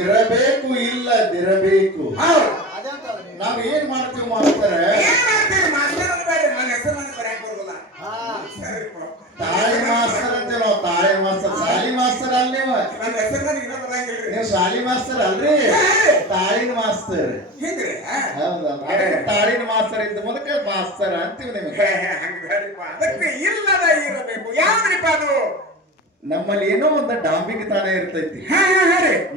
ಇರಬೇಕು ಇಲ್ಲದಿರಬೇಕು. ನಾವ್ ಏನ್ ಮಾಡ್ತೀವಿ ಮಾಡ್ತಾರೆ ತಾಯಿ ಮಾಸ್ತರ್ ಅಂತೇವ್ ನಾವು. ತಾಯಿ ಮಾಸ್ತರ್ ಶಾಲಿ ಮಾಸ್ತರ್ ಅಲ್ ನೀವು ಶಾಲಿ ಮಾಸ್ತರ್ ಅಲ್ರಿ, ತಾಳಿನ ಮಾಸ್ತರ್. ಹೌದಾ, ತಾಳಿನ ಮಾಸ್ತರ್ ಇದ್ದ ಮೂಲಕ ಮಾಸ್ತರ್ ಅಂತೀವಿ ನಿಮಗೆ. ಇಲ್ಲದ ಇರಬೇಕು ಯಾವ್ದ್ರಿಪ್ಪ ಅದು? ನಮ್ಮಲ್ಲಿ ಏನೋ ಒಂದು ಡಾಂಬಿಕತನ ಇರ್ತೈತಿ.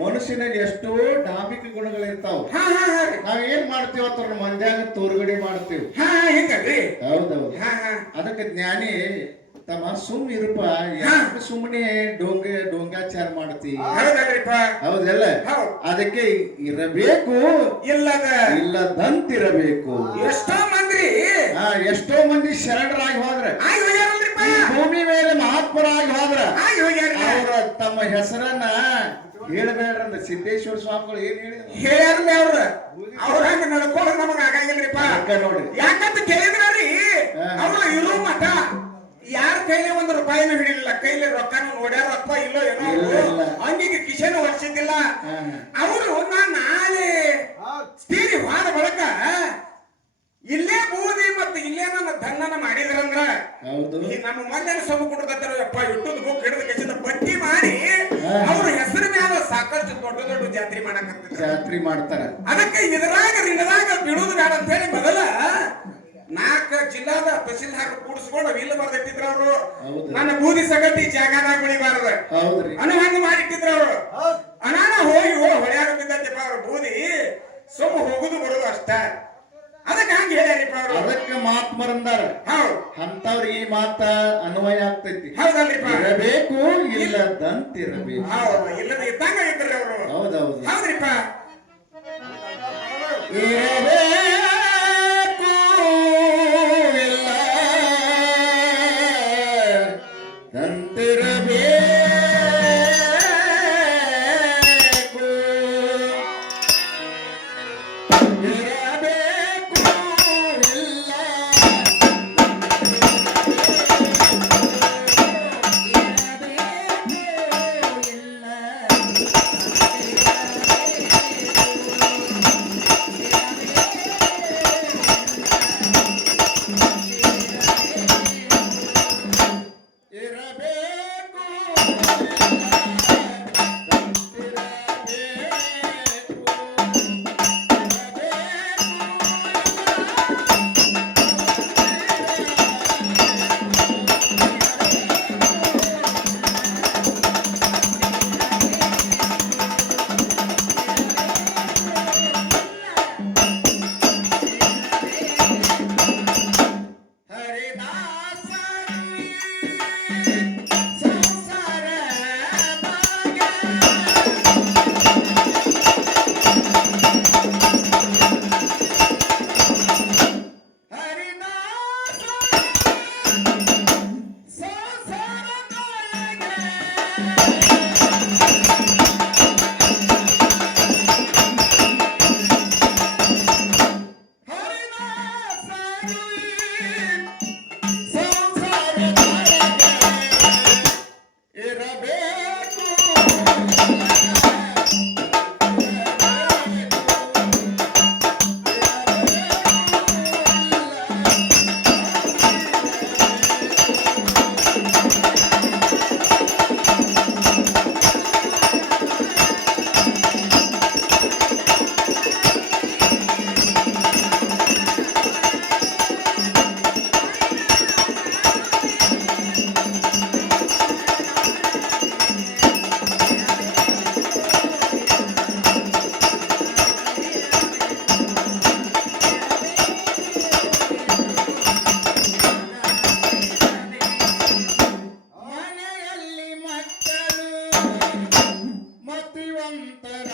ಮನುಷ್ಯನಲ್ಲಿ ಎಷ್ಟೋ ಡಾಂಬಿಕ ಗುಣಗಳಿರ್ತಾವ. ನಾವ್ ಏನ್ ಮಾಡ್ತೀವಿ ಅಂತ ಮಂದ್ಯಾಗ ತೋರ್ಗಡೆ ಮಾಡ್ತೀವಿ. ಹೌದೌದು. ಅದಕ್ಕೆ ಜ್ಞಾನಿ ತಮ್ಮ ಸುಮ್ ಇರಪ್ಪ, ಸುಮ್ಮನೆ ಡೋಂಗಾಚಾರ ಮಾಡ್ತೀವಿ. ಹೌದಲ್ಲ, ಅದಕ್ಕೆ ಇರಬೇಕು ಇಲ್ಲದಂತಿರಬೇಕು. ಎಷ್ಟೋ ಮಂದಿ ಶರಣರಾಗಿ ಹೋದ್ರೆ, ಭೂಮಿ ಮೇಲೆ ಮಹಾತ್ಮರಾಗಿ ಹೋದ್ರ ಅವ್ರ ತಮ್ಮ ಹೆಸರನ್ನ ಹೇಳಬೇಡ್ರಂದ ಸಿದ್ದೇಶ್ವರ ಸ್ವಾಮಿಗಳು ಏನ್ ಹೇಳ್ಯಾರ ಅವ್ರ ನಡ್ಕೊಂಡು ನಮಗ ಆಗಂಗಿಲ್ರಿಪ್ಪ. ನೋಡಿ, ಯಾಕಂತ ಕೇಳಿದ್ರಿ ಅವ್ರು ಇರೋ ಮಠ ಯಾರ ಕೈಲಿ ಒಂದು ರೂಪಾಯಿನೂ ಹಿಡಿಲಿಲ್ಲ, ಕೈಲಿ ರೊಕ್ಕನು ನೋಡ್ಯಾರ ರೊಕ್ಕ ಇಲ್ಲೋ ಏನೋ, ಹಂಗಿಗೆ ಕಿಶನ್ ಹೊಡ್ಸಿದ್ದಿಲ್ಲ ಅವರು. ನಾಳೆ ತೀರಿ ಹೋದ ಬಳಕ ಇಲ್ಲೇ ಬೂದಿ ಮತ್ತೆ ಇಲ್ಲೇ ನನ್ನ ಧನ್ನನ ಮಾಡಿದ್ರಂದ್ರ ನಮ್ಮ ಮಂದಿನ ಸೊಬು ಕೊಡ್ತಾರಪ್ಪ. ಇಟ್ಟದ ಬುಕ್ ಹಿಡಿದ ಕೆಸಿದ ಪಟ್ಟಿ ಮಾಡಿ ಅವ್ರ ಹೆಸರು ಮ್ಯಾಲ ಸಾಕಷ್ಟು ದೊಡ್ಡ ದೊಡ್ಡ ಜಾತ್ರೆ ಜಾತ್ರೆ ಮಾಡ್ತಾರ. ಅದಕ್ಕೆ ಇದರಾಗ ರಿಣದಾಗ ಬಿಡುದು ಬೇಡ ಅಂತ ಹೇಳಿ ಮೊದಲ 4 ಜಿಲ್ಲಾದ ತಹಸೀಲ್ದಾರ್ ಕೂಡಿಸ್ಕೊಂಡು ಇಲ್ಲ ಬರ್ದಿಟ್ಟಿದ್ರ ಅವರು. ನನ್ನ ಬೂದಿ ಸಗಟಿ ಜಾಗದಾಗ ಬೆಳಿಬಾರ್ದ ಹಂಗ ಮಾಡಿಟ್ಟಿದ್ರ ಅವರು. ಅನಾನ ಹೋಗಿ ಹೊಳ್ಯಾಗ ಬಿದ್ದಪ್ಪ ಅವ್ರ ಬೂದಿ ಸುಮ್ಮ ಹೋಗುದು ಬರುದು ಅಷ್ಟ. ಅದಕ್ಕೆ ಹಂಗ ಹೇಳ್ಯಾರಿಪ್ಪ ಅವರು. ಅದಕ್ಕೆ ಮಹಾತ್ಮರಂದಾರ. ಅಂತವ್ರಿಗೆ ಈ ಮಾತ ಅನ್ವಯ ಆಗ್ತೈತಿ. ಹೌದಲ್ರಿಪ್ಪ, ಇರಬೇಕು ಇಲ್ಲದಂತಿರಬೇಕು. ಇಲ್ಲದ ಇದ್ದಂಗ ಇದ್ರಿ ಅವರು. ಹೌದೌದು. ಹೌದ್ರಿಪ್ಪ. ಮತಿವಂತರ